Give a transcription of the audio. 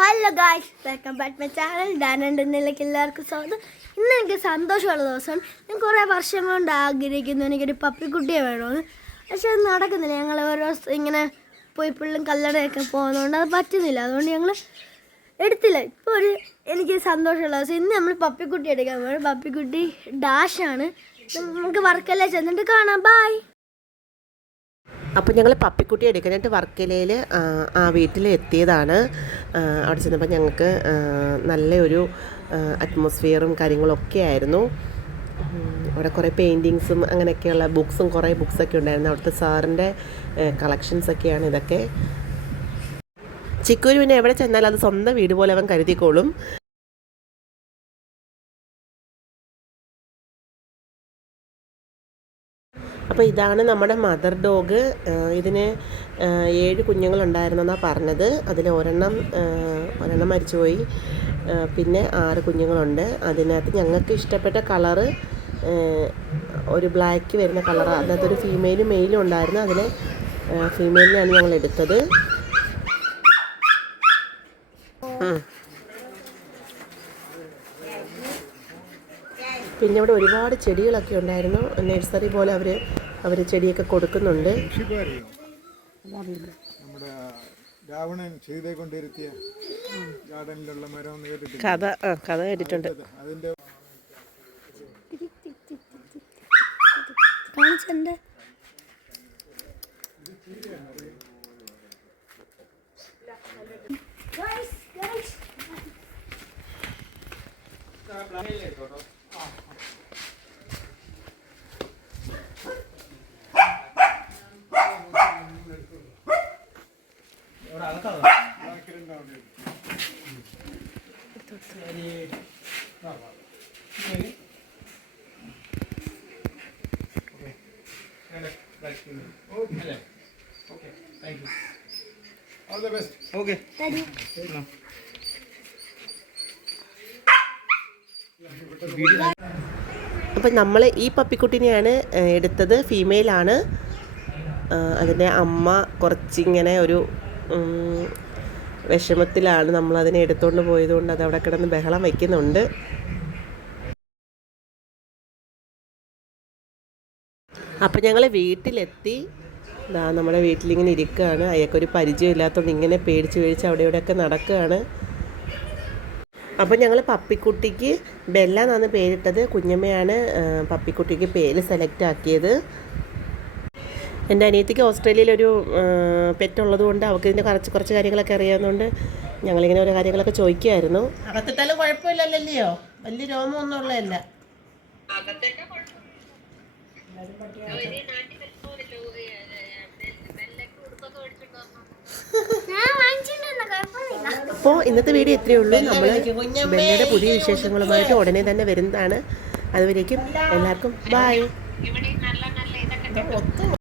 Hello guys, welcome back my channel. ഡാനണ്ടിലേക്ക് എല്ലാവർക്കും സ്വാഗതം. ഇന്ന് എനിക്ക് സന്തോഷമുള്ള ദിവസമാണ്. ഞാൻ കുറേ വർഷം കൊണ്ട് ആഗ്രഹിക്കുന്നു എനിക്കൊരു പപ്പിക്കുട്ടിയെ വേണമെന്ന്. പക്ഷെ അത് നടക്കുന്നില്ല. ഞങ്ങൾ ഓരോ ഇങ്ങനെ പോയി പിള്ളും കല്ലടയൊക്കെ പോകുന്നതുകൊണ്ട് അത് പറ്റുന്നില്ല. അതുകൊണ്ട് ഞങ്ങൾ എടുത്തില്ല. ഇപ്പോൾ എനിക്ക് സന്തോഷമുള്ള ദിവസം. ഇന്ന് നമ്മൾ പപ്പിക്കുട്ടി എടുക്കാൻ പോകും. പപ്പിക്കുട്ടി ഡാഷാണ്. നമുക്ക് വർക്കല്ലേ ചെന്നിട്ട് കാണാം. ബായ്. അപ്പോൾ ഞങ്ങൾ പപ്പിക്കുട്ടി എടുക്കാനായിട്ട് വർക്കലയിൽ വീട്ടിൽ എത്തിയതാണ്. അവിടെ ചെന്നപ്പോൾ ഞങ്ങൾക്ക് നല്ലൊരു അറ്റ്മോസ്ഫിയറും കാര്യങ്ങളൊക്കെ ആയിരുന്നു. അവിടെ കുറേ പെയിൻറ്റിങ്സും അങ്ങനെയൊക്കെയുള്ള കുറേ ബുക്സൊക്കെ ഉണ്ടായിരുന്നു. അവിടുത്തെ സാറിൻ്റെ കളക്ഷൻസൊക്കെയാണ് ഇതൊക്കെ. ചിക്കൂര് പിന്നെ എവിടെ ചെന്നാലും അത് സ്വന്തം വീട് പോലെ അവൻ കരുതിക്കോളും. അപ്പോൾ ഇതാണ് നമ്മുടെ മദർ ഡോഗ്. ഇതിന് 7 കുഞ്ഞുങ്ങളുണ്ടായിരുന്നെന്നാണ് പറഞ്ഞത്. അതിൽ ഒരെണ്ണം മരിച്ചുപോയി. പിന്നെ 6 കുഞ്ഞുങ്ങളുണ്ട്. അതിനകത്ത് ഞങ്ങൾക്ക് ഇഷ്ടപ്പെട്ട കളറ് ഒരു ബ്ലാക്ക് വരുന്ന കളറ്. അതിനകത്തൊരു ഫീമെയിലും മെയിലും ഉണ്ടായിരുന്നു. അതിൽ ഫീമെയിലിനാണ് ഞങ്ങൾ എടുത്തത്. പിന്നെ ഇവിടെ ഒരുപാട് ചെടികളൊക്കെ ഉണ്ടായിരുന്നു. നഴ്സറി പോലെ അവർ ചെടിയൊക്കെ കൊടുക്കുന്നുണ്ട്. നമ്മുടെ രാവണൻ സീതയെ കൊണ്ടിരുത്തിയ ഗാർഡനിലുള്ള മരം കഥ കേട്ടിട്ടുണ്ട്. അതിന്റെ അപ്പം നമ്മൾ ഈ പപ്പിക്കുട്ടിനെയാണ് എടുത്തത്. ഫീമെയിലാണ്. അതിൻ്റെ അമ്മ കുറച്ചിങ്ങനെ ഒരു വിഷമത്തിലാണ്. നമ്മളതിനെ എടുത്തുകൊണ്ട് പോയതുകൊണ്ട് അത് അവിടെ കിടന്ന് ബഹളം വയ്ക്കുന്നുണ്ട്. അപ്പം ഞങ്ങൾ വീട്ടിലെത്തി. നമ്മുടെ വീട്ടിലിങ്ങനെ ഇരിക്കുകയാണ്. അയാൾക്കൊരു പരിചയമില്ലാത്തതുകൊണ്ട് ഇങ്ങനെ പേടിച്ച് അവിടെ ഇവിടെയൊക്കെ നടക്കുകയാണ്. അപ്പോൾ ഞങ്ങൾ പപ്പിക്കുട്ടിക്ക് ബെല്ല എന്നാണ് പേരിട്ടത്. കുഞ്ഞമ്മയാണ് പപ്പിക്കുട്ടിക്ക് പേര് സെലക്ട് ആക്കിയത്. എൻ്റെ അനിയത്തിക്ക് ഓസ്ട്രേലിയയിലൊരു പെറ്റുള്ളത് കൊണ്ട് അവൾക്ക് ഇതിൻ്റെ കുറച്ച് കാര്യങ്ങളൊക്കെ അറിയാവുന്നതുകൊണ്ട് ഞങ്ങളിങ്ങനെ ഓരോ കാര്യങ്ങളൊക്കെ ചോദിക്കുമായിരുന്നു. അകത്തിട്ടാലും കുഴപ്പമില്ലല്ലോ, വലിയ രോമമൊന്നും ഉള്ളതല്ല. അപ്പോൾ ഇന്നത്തെ വീഡിയോ ഇത്രയേ ഉള്ളൂ. നമ്മൾ ബെല്ലയുടെ പുതിയ വിശേഷങ്ങളുമായിട്ട് ഉടനെ തന്നെ വരുന്നതാണ്. അതുവരേക്കും എല്ലാവർക്കും ബൈ.